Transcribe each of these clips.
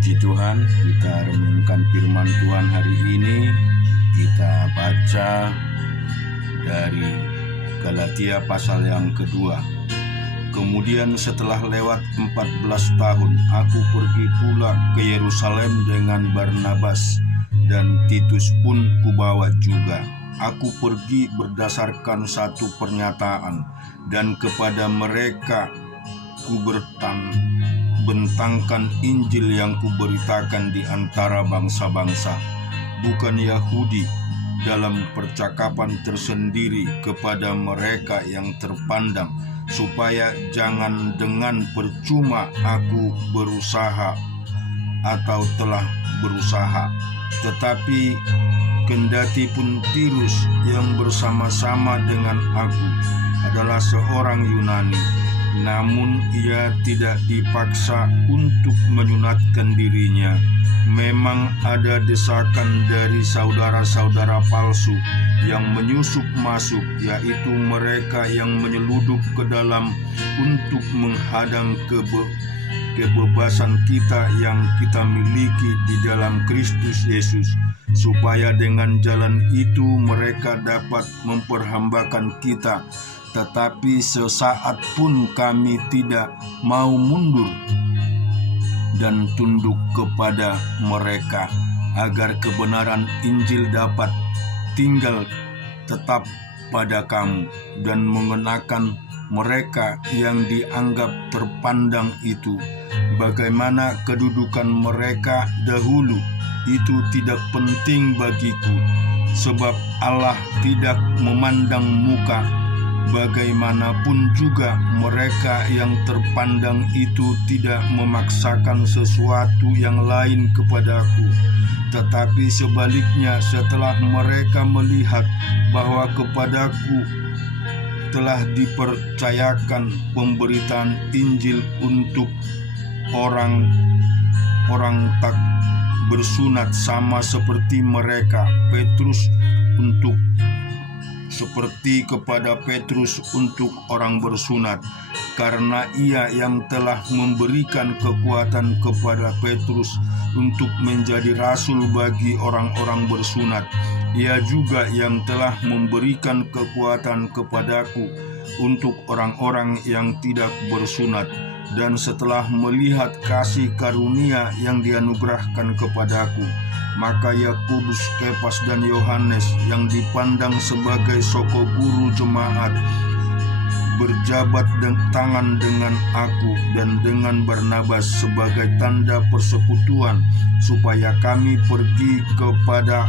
Puji Tuhan, kita renungkan firman Tuhan hari ini. Kita baca dari Galatia pasal yang kedua. Kemudian setelah lewat 14 tahun, aku pergi pula ke Yerusalem dengan Barnabas, dan Titus pun kubawa juga. Aku pergi berdasarkan satu pernyataan, dan kepada mereka bentangkan Injil yang kuberitakan di antara bangsa-bangsa, bukan Yahudi, dalam percakapan tersendiri kepada mereka yang terpandang, supaya jangan dengan percuma aku berusaha atau telah berusaha. Tetapi kendati pun Tirus yang bersama-sama dengan aku adalah seorang Yunani, namun ia tidak dipaksa untuk menyunatkan dirinya. Memang ada desakan dari saudara-saudara palsu yang menyusup masuk, yaitu mereka yang menyeludup ke dalam untuk menghadang kebebasan kita yang kita miliki di dalam Kristus Yesus, supaya dengan jalan itu mereka dapat memperhambakan kita. Tetapi sesaat pun kami tidak mau mundur dan tunduk kepada mereka, agar kebenaran Injil dapat tinggal tetap pada kamu, dan mengenakan mereka yang dianggap terpandang itu. Bagaimana kedudukan mereka dahulu, itu tidak penting bagiku, sebab Allah tidak memandang muka. Bagaimanapun juga mereka yang terpandang itu tidak memaksakan sesuatu yang lain kepadaku, tetapi sebaliknya setelah mereka melihat bahwa kepadaku telah dipercayakan pemberitaan Injil untuk orang tak bersunat sama seperti mereka, seperti kepada Petrus untuk orang bersunat, karena ia yang telah memberikan kekuatan kepada Petrus untuk menjadi rasul bagi orang-orang bersunat. Ia juga yang telah memberikan kekuatan kepadaku untuk orang-orang yang tidak bersunat. Dan setelah melihat kasih karunia yang dianugerahkan kepadaku, maka Yakobus, Kefas, dan Yohanes yang dipandang sebagai soko guru jemaat berjabat tangan dengan aku dan dengan Barnabas sebagai tanda persekutuan, supaya kami pergi kepada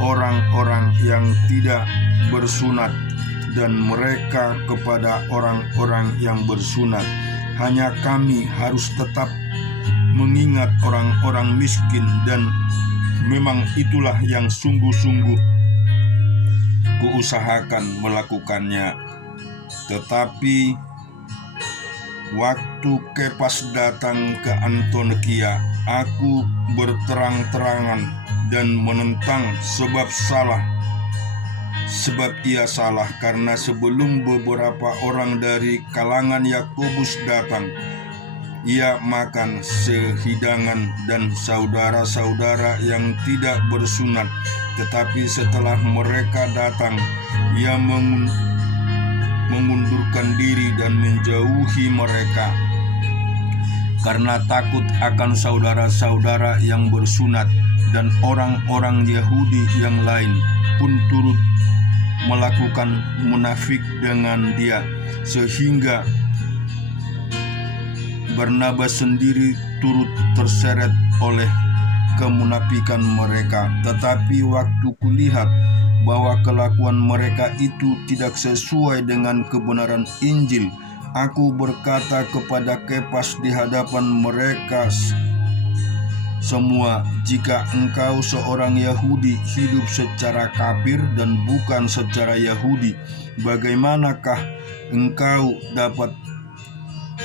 orang-orang yang tidak bersunat dan mereka kepada orang-orang yang bersunat. Hanya kami harus tetap mengingat orang-orang miskin, dan memang itulah yang sungguh-sungguh kuusahakan melakukannya. Tetapi waktu Kefas datang ke Antiokhia, aku berterang-terangan dan menentang sebab ia salah, karena sebelum beberapa orang dari kalangan Yakobus datang, ia makan sehidangan dan saudara-saudara yang tidak bersunat. Tetapi setelah mereka datang, ia mengundurkan diri dan menjauhi mereka, karena takut akan saudara-saudara yang bersunat, dan orang-orang Yahudi yang lain pun turut melakukan munafik dengan dia, sehingga Barnabas sendiri turut terseret oleh kemunafikan mereka. Tetapi waktu kulihat bahwa kelakuan mereka itu tidak sesuai dengan kebenaran Injil, aku berkata kepada Kefas di hadapan mereka semua, jika engkau seorang Yahudi hidup secara kafir dan bukan secara Yahudi, bagaimanakah engkau dapat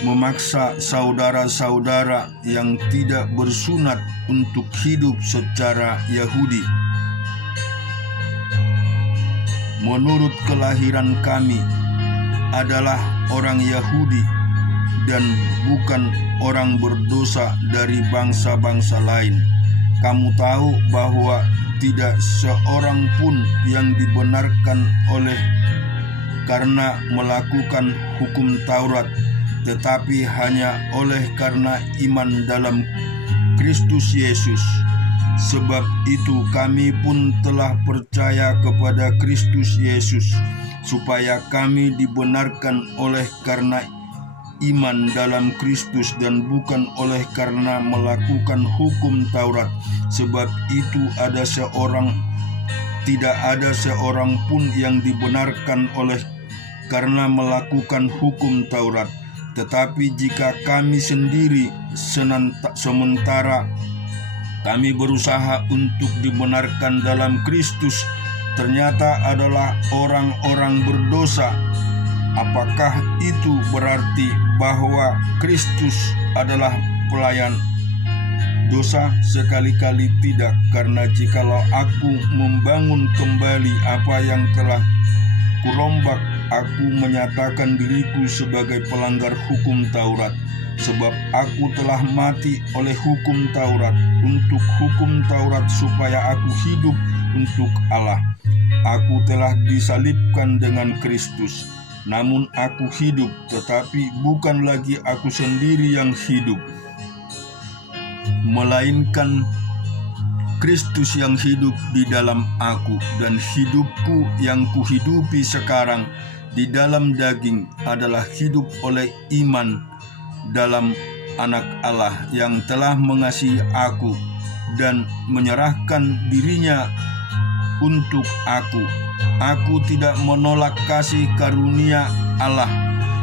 memaksa saudara-saudara yang tidak bersunat untuk hidup secara Yahudi? Menurut kelahiran kami adalah orang Yahudi dan bukan orang berdosa dari bangsa-bangsa lain. Kamu tahu bahwa tidak seorang pun yang dibenarkan oleh karena melakukan hukum Taurat, tetapi hanya oleh karena iman dalam Kristus Yesus. Sebab itu kami pun telah percaya kepada Kristus Yesus, supaya kami dibenarkan oleh karena iman dalam Kristus dan bukan oleh karena melakukan hukum Taurat. Sebab itu tidak ada seorang pun yang dibenarkan oleh karena melakukan hukum Taurat. Tetapi jika kami sendiri sementara kami berusaha untuk dibenarkan dalam Kristus, ternyata adalah orang-orang berdosa, apakah itu berarti bahwa Kristus adalah pelayan dosa? Sekali-kali tidak, karena jikalau aku membangun kembali apa yang telah kurombak, aku menyatakan diriku sebagai pelanggar hukum Taurat. Sebab aku telah mati oleh hukum Taurat untuk hukum Taurat, supaya aku hidup untuk Allah. Aku telah disalibkan dengan Kristus. Namun aku hidup, tetapi bukan lagi aku sendiri yang hidup, melainkan Kristus yang hidup di dalam aku. Dan hidupku yang kuhidupi sekarang di dalam daging adalah hidup oleh iman dalam Anak Allah yang telah mengasihi aku dan menyerahkan dirinya untuk aku. Aku tidak menolak kasih karunia Allah,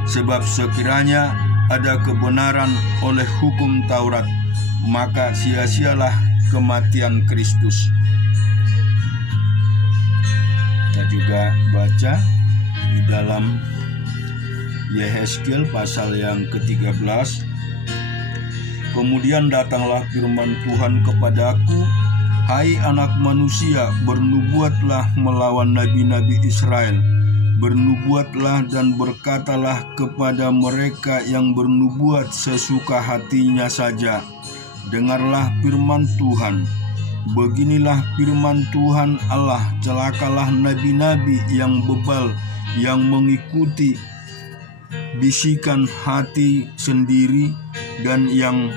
sebab sekiranya ada kebenaran oleh hukum Taurat, maka sia-sialah kematian Kristus. Kita juga baca di dalam Yehezkiel pasal yang ke-13. Kemudian datanglah firman Tuhan kepadaku, hai anak manusia, bernubuatlah melawan nabi-nabi Israel. Bernubuatlah dan berkatalah kepada mereka yang bernubuat sesuka hatinya saja. Dengarlah firman Tuhan. Beginilah firman Tuhan Allah, celakalah nabi-nabi yang bebal, yang mengikuti bisikan hati sendiri dan yang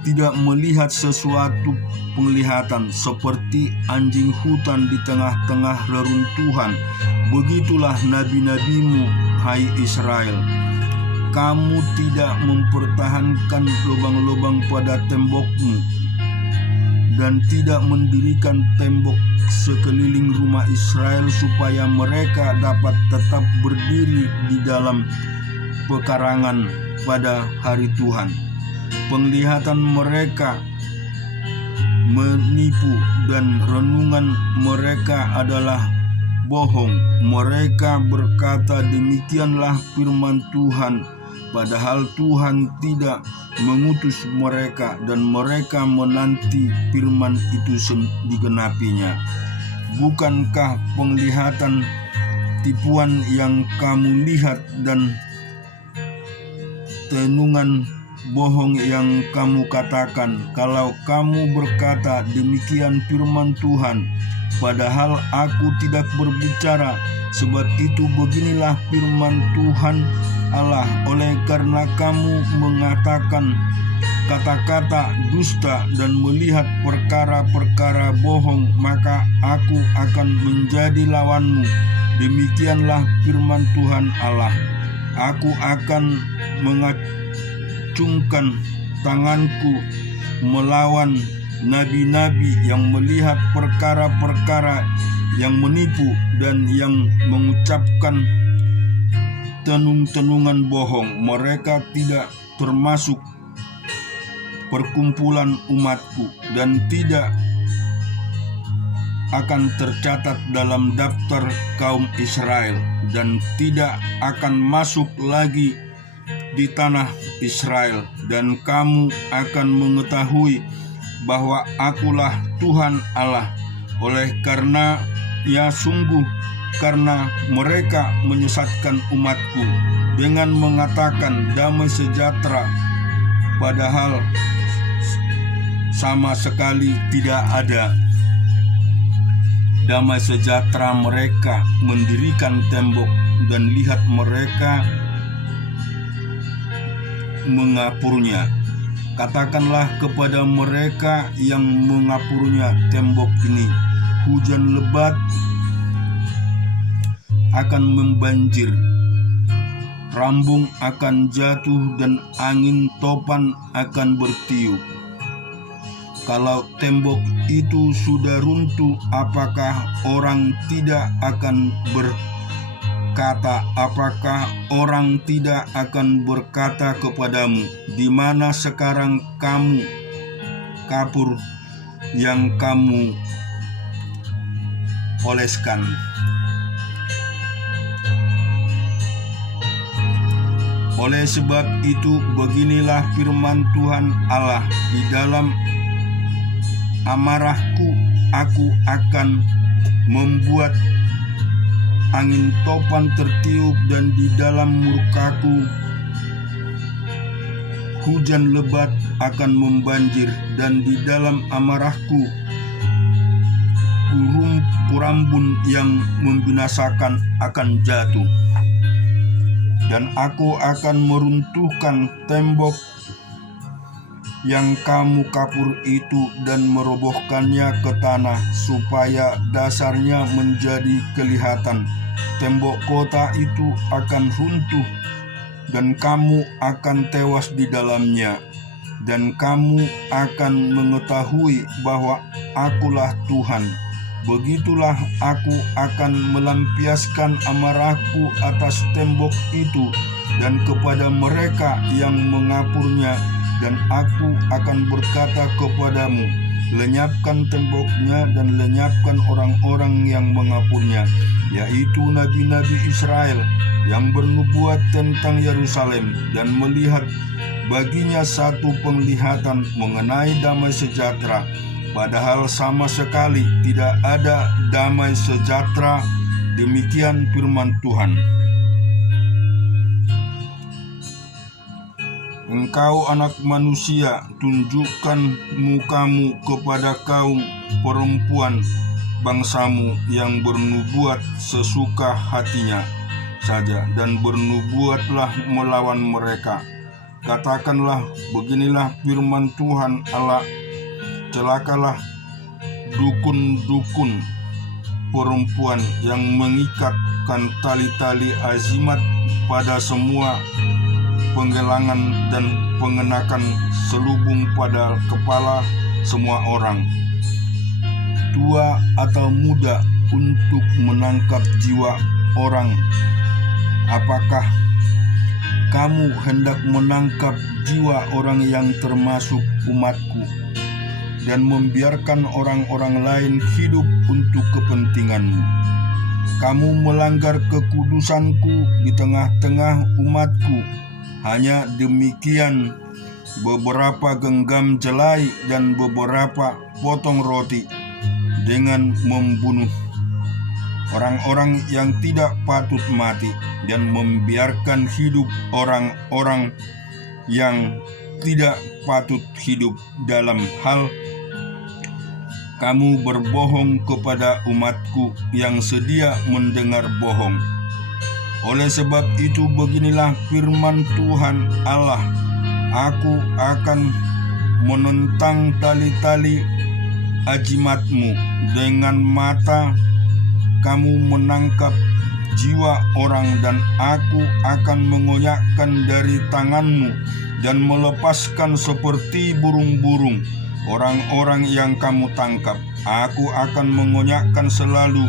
tidak melihat sesuatu penglihatan, seperti anjing hutan di tengah-tengah reruntuhan. Begitulah nabi-nabimu, hai Israel. Kamu tidak mempertahankan lubang-lubang pada tembokmu dan tidak mendirikan tembok sekeliling rumah Israel, supaya mereka dapat tetap berdiri di dalam pekarangan pada hari Tuhan. Penglihatan mereka menipu dan renungan mereka adalah bohong. Mereka berkata, demikianlah firman Tuhan, padahal Tuhan tidak mengutus mereka, dan mereka menanti firman itu digenapinya. Bukankah penglihatan tipuan yang kamu lihat dan tenungan bohong yang kamu katakan? Kalau kamu berkata, demikian firman Tuhan, padahal aku tidak berbicara. Sebab itu beginilah firman Tuhan Allah, oleh karena kamu mengatakan kata-kata dusta dan melihat perkara-perkara bohong, maka aku akan menjadi lawanmu. Demikianlah firman Tuhan Allah. Aku akan mengacungkan tanganku melawan nabi-nabi yang melihat perkara-perkara yang menipu dan yang mengucapkan tenung-tenungan bohong. Mereka tidak termasuk perkumpulan umatku dan tidak akan tercatat dalam daftar kaum Israel, dan tidak akan masuk lagi di tanah Israel. Dan kamu akan mengetahui bahwa akulah Tuhan Allah, oleh karena sungguh karena mereka menyesatkan umatku dengan mengatakan damai sejahtera, padahal sama sekali tidak ada damai sejahtera. Mereka mendirikan tembok dan lihat mereka mengapurnya. Katakanlah kepada mereka yang mengapurnya tembok ini, hujan lebat akan membanjir, rambung akan jatuh dan angin topan akan bertiup. Kalau tembok itu sudah runtuh, apakah orang tidak akan apakah orang tidak akan berkata kepadamu, di mana sekarang kamu kapur yang kamu oleskan? Oleh sebab itu, beginilah firman Tuhan Allah, di dalam amarahku aku akan membuat angin topan tertiup, dan di dalam murkaku hujan lebat akan membanjir, dan di dalam amarahku kurambun yang membinasakan akan jatuh. Dan aku akan meruntuhkan tembok yang kamu kapur itu dan merobohkannya ke tanah, supaya dasarnya menjadi kelihatan. Tembok kota itu akan runtuh dan kamu akan tewas di dalamnya, dan kamu akan mengetahui bahwa akulah Tuhan. Begitulah aku akan melampiaskan amarahku atas tembok itu dan kepada mereka yang mengapurnya, dan aku akan berkata kepadamu, lenyapkan temboknya dan lenyapkan orang-orang yang mengapurnya, yaitu nabi-nabi Israel yang bernubuat tentang Yerusalem dan melihat baginya satu penglihatan mengenai damai sejahtera, padahal sama sekali tidak ada damai sejahtera. Demikian firman Tuhan. Engkau anak manusia, tunjukkan mukamu kepada kaum perempuan bangsamu yang bernubuat sesuka hatinya saja, dan bernubuatlah melawan mereka. Katakanlah, beginilah firman Tuhan Allah, celakalah dukun-dukun perempuan yang mengikatkan tali-tali azimat pada semua penggelangan dan pengenakan selubung pada kepala semua orang, tua atau muda, untuk menangkap jiwa orang. Apakah kamu hendak menangkap jiwa orang yang termasuk umatku dan membiarkan orang-orang lain hidup untuk kepentinganmu? Kamu melanggar kekudusanku di tengah-tengah umatku. Hanya demikian, beberapa genggam jelai dan beberapa potong roti, dengan membunuh orang-orang yang tidak patut mati dan membiarkan hidup orang-orang yang tidak patut hidup. Dalam hal kamu berbohong kepada umatku yang sedia mendengar bohong. Oleh sebab itu, beginilah firman Tuhan Allah, aku akan menentang tali-tali ajimatmu. Dengan mata kamu menangkap jiwa orang, dan aku akan mengoyakkan dari tanganmu dan melepaskan seperti burung-burung orang-orang yang kamu tangkap. Aku akan mengoyakkan selalu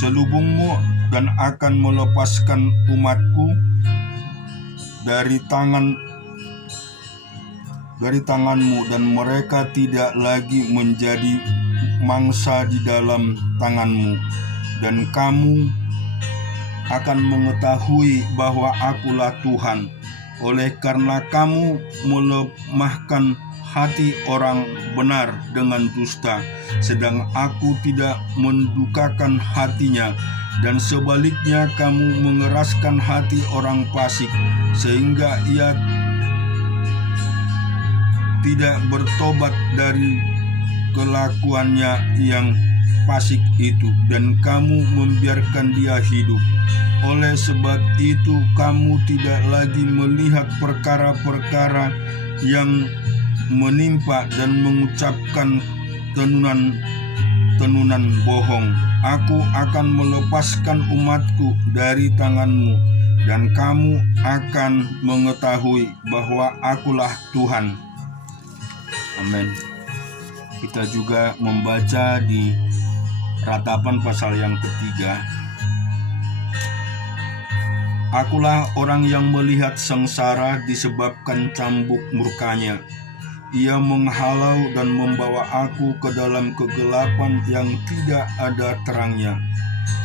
selubungmu dan akan melepaskan umatku dari tanganmu, dan mereka tidak lagi menjadi mangsa di dalam tanganmu. Dan kamu akan mengetahui bahwa akulah Tuhan, oleh karena kamu melemahkan hati orang benar dengan dusta, sedang aku tidak mendukakan hatinya. Dan sebaliknya, kamu mengeraskan hati orang fasik, sehingga ia tidak bertobat dari kelakuannya yang fasik itu, dan kamu membiarkan dia hidup. Oleh sebab itu kamu tidak lagi melihat perkara-perkara yang menimpa dan mengucapkan tenunan bohong. Aku akan melepaskan umatku dari tanganmu, dan kamu akan mengetahui bahwa akulah Tuhan. Amin. Kita juga membaca di Ratapan pasal yang ketiga. Akulah orang yang melihat sengsara disebabkan cambuk murkanya. Ia menghalau dan membawa aku ke dalam kegelapan yang tidak ada terangnya.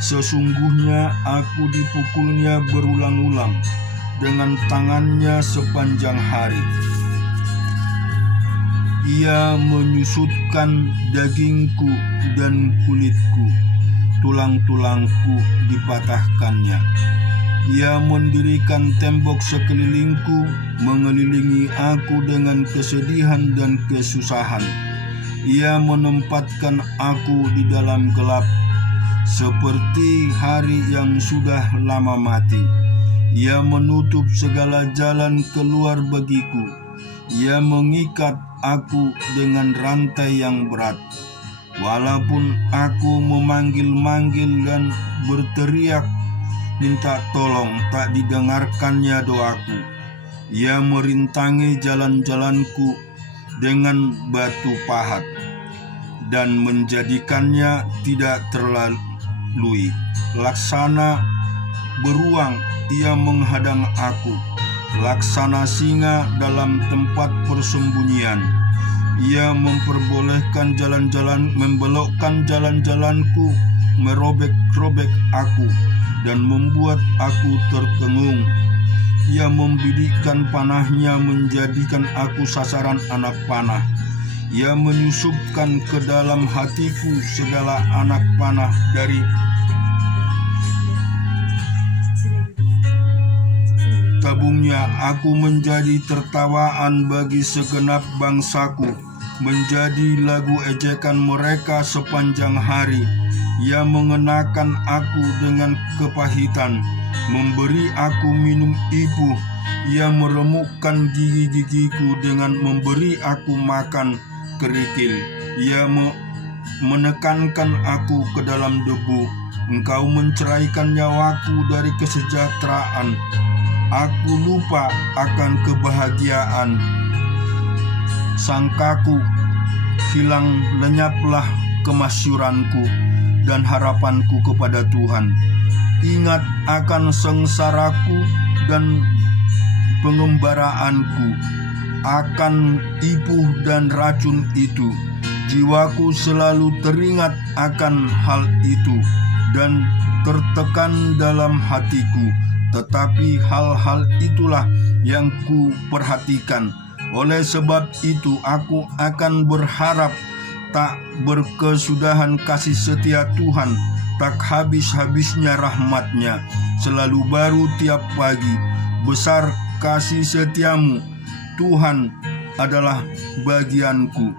Sesungguhnya aku dipukulnya berulang-ulang dengan tangannya sepanjang hari. Ia menyusutkan dagingku dan kulitku, tulang-tulangku dipatahkannya. Ia mendirikan tembok sekelilingku, mengelilingi aku dengan kesedihan dan kesusahan. Ia menempatkan aku di dalam gelap, seperti hari yang sudah lama mati. Ia menutup segala jalan keluar bagiku. Ia mengikat aku dengan rantai yang berat. Walaupun aku memanggil-manggil dan berteriak minta tolong, tak didengarkannya doaku. Ia merintangi jalan-jalanku dengan batu pahat dan menjadikannya tidak terlalui. Laksana beruang ia menghadang aku, laksana singa dalam tempat persembunyian. Ia membelokkan jalan-jalanku, merobek-robek aku, dan membuat aku tertengung. Ia membidikkan panahnya, menjadikan aku sasaran anak panah. Ia menyusupkan ke dalam hatiku segala anak panah dari tabungnya. Aku menjadi tertawaan bagi segenap bangsaku, menjadi lagu ejekan mereka sepanjang hari. Ia mengenakan aku dengan kepahitan, memberi aku minum ipuh. Ia meremukkan gigi-gigiku dengan memberi aku makan kerikil. Ia menekankan aku ke dalam debu. Engkau menceraikan nyawaku dari kesejahteraan. Aku lupa akan kebahagiaan. Sangkaku hilang, lenyaplah kemasyuranku dan harapanku kepada Tuhan. Ingat akan sengsaraku dan pengembaraanku, akan ipuh dan racun itu. Jiwaku selalu teringat akan hal itu dan tertekan dalam hatiku. Tetapi hal-hal itulah yang ku perhatikan. Oleh sebab itu aku akan berharap, tak berkesudahan kasih setia Tuhan, tak habis-habisnya rahmat-Nya, selalu baru tiap pagi. Besar kasih setiamu, Tuhan, adalah bagianku,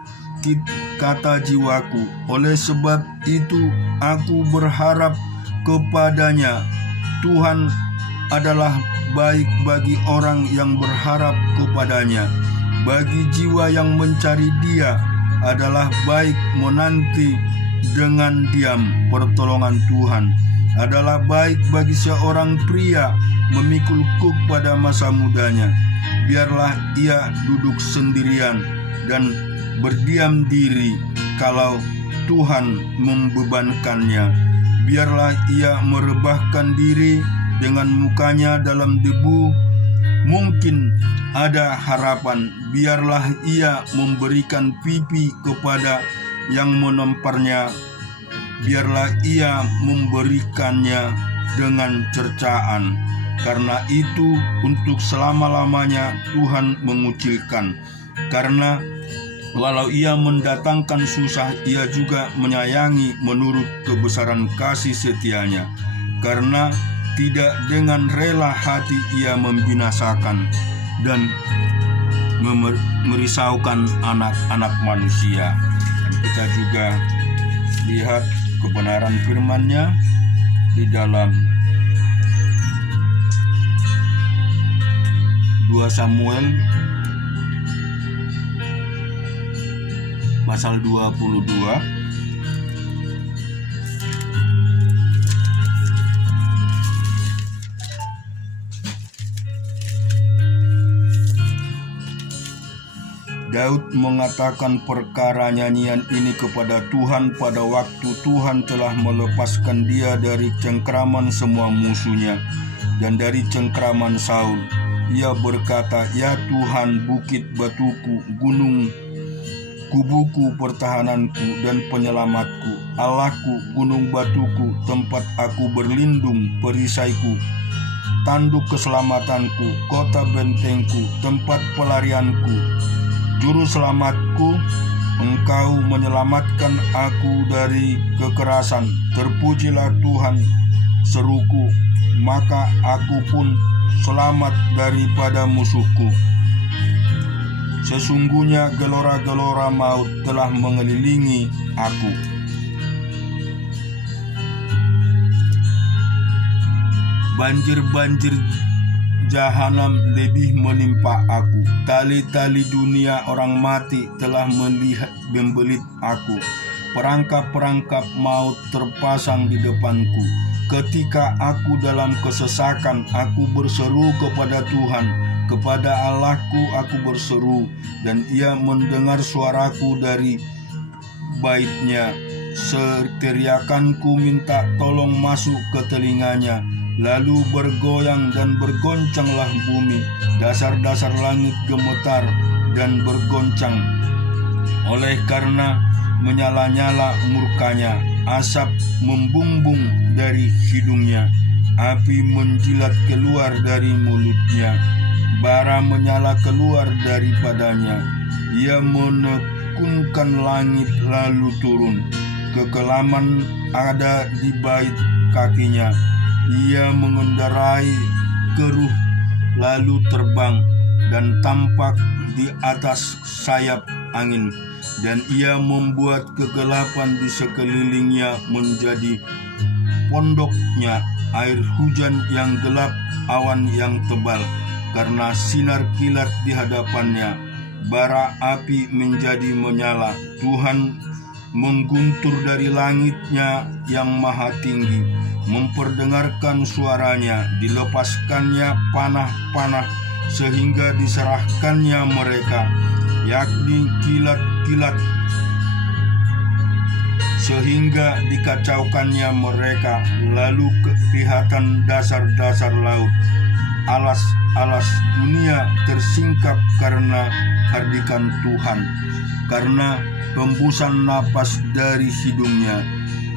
kata jiwaku. Oleh sebab itu aku berharap kepadanya. Tuhan adalah baik bagi orang yang berharap kepadanya. Bagi jiwa yang mencari Dia adalah baik menanti dengan diam pertolongan Tuhan. Adalah baik bagi seorang pria memikul kuk pada masa mudanya. Biarlah ia duduk sendirian dan berdiam diri kalau Tuhan membebankannya. Biarlah ia merebahkan diri dengan mukanya dalam debu. Mungkin ada harapan. Biarlah ia memberikan pipi kepada yang menemparnya. Biarlah ia memberikannya dengan cercaan. Karena itu untuk selama-lamanya Tuhan mengucilkan. Karena walau ia mendatangkan susah, ia juga menyayangi menurut kebesaran kasih setianya. Karena tidak dengan rela hati ia membinasakan, dan merisaukan anak-anak manusia. Dan kita juga lihat kebenaran firman-Nya di dalam 2 Samuel pasal 22. Daud mengatakan perkara nyanyian ini kepada Tuhan pada waktu Tuhan telah melepaskan dia dari cengkraman semua musuhnya dan dari cengkraman Saul. Ia berkata, "Ya Tuhan, bukit batuku, gunung kubuku, pertahananku dan penyelamatku, Allahku, gunung batuku, tempat aku berlindung, perisaiku, tanduk keselamatanku, kota bentengku, tempat pelarianku, juru selamatku, Engkau menyelamatkan aku dari kekerasan. Terpujilah Tuhan, seruku, maka aku pun selamat daripada musuhku. Sesungguhnya gelora-gelora maut telah mengelilingi aku. Banjir-banjir jahanam lebih menimpa aku. Tali-tali dunia orang mati telah membelit aku. Perangkap-perangkap maut terpasang di depanku. Ketika aku dalam kesesakan, aku berseru kepada Tuhan. Kepada Allahku aku berseru, dan Ia mendengar suaraku dari bait-Nya. Teriakanku minta tolong masuk ke telinganya. Lalu bergoyang dan bergoncanglah bumi, dasar-dasar langit gemetar dan bergoncang. Oleh karena menyala-nyala murkanya, asap membumbung dari hidungnya, api menjilat keluar dari mulutnya, bara menyala keluar daripadanya. Ia menekunkan langit lalu turun, kekelaman ada di bait kakinya. Ia mengendarai keruh lalu terbang dan tampak di atas sayap angin, dan ia membuat kegelapan di sekelilingnya menjadi pondoknya, air hujan yang gelap, awan yang tebal, karena sinar kilat di hadapannya, bara api menjadi menyala. Tuhan mengguntur dari langitnya yang maha tinggi, memperdengarkan suaranya, dilepaskannya panah-panah sehingga diserahkannya mereka, yakni kilat-kilat, sehingga dikacaukannya mereka. Lalu kelihatan dasar-dasar laut, alas-alas dunia tersingkap karena hardikan Tuhan, karena hembusan napas dari hidungnya.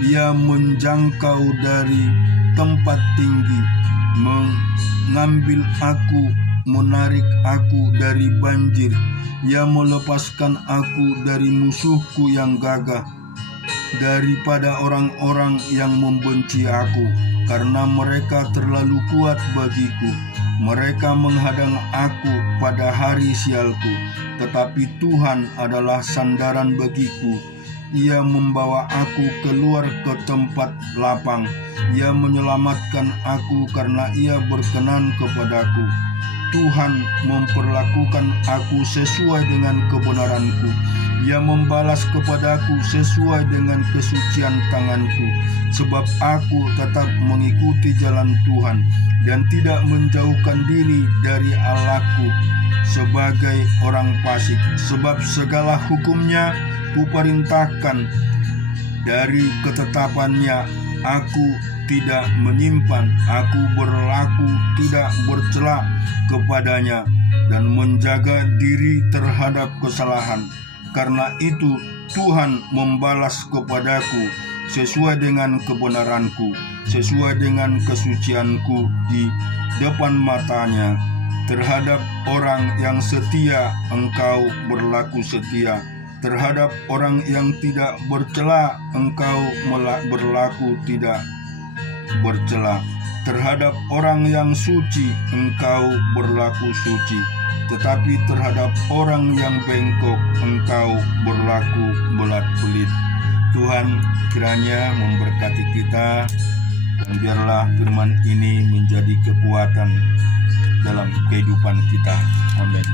Ia menjangkau dari tempat tinggi, mengambil aku, menarik aku dari banjir. Ia melepaskan aku dari musuhku yang gagah, daripada orang-orang yang membenci aku, karena mereka terlalu kuat bagiku. Mereka menghadang aku pada hari sialku, tetapi Tuhan adalah sandaran bagiku. Ia membawa aku keluar ke tempat lapang. Ia menyelamatkan aku karena Ia berkenan kepadaku. Tuhan memperlakukan aku sesuai dengan kebenaranku. Ia membalas kepadaku sesuai dengan kesucian tanganku. Sebab aku tetap mengikuti jalan Tuhan dan tidak menjauhkan diri dari Allahku sebagai orang fasik. Sebab segala hukumnya kuperintahkan, dari ketetapannya aku tidak menyimpan. Aku berlaku tidak bercela kepadanya dan menjaga diri terhadap kesalahan. Karena itu Tuhan membalas kepadaku sesuai dengan kebenaranku, sesuai dengan kesucianku di depan matanya. Terhadap orang yang setia Engkau berlaku setia, terhadap orang yang tidak bercela Engkau berlaku tidak bercela, terhadap orang yang suci Engkau berlaku suci. tetapi terhadap orang yang bengkok Engkau berlaku belat-belit. Tuhan, kiranya memberkati kita, dan biarlah firman ini menjadi kekuatan dalam kehidupan kita. Amin.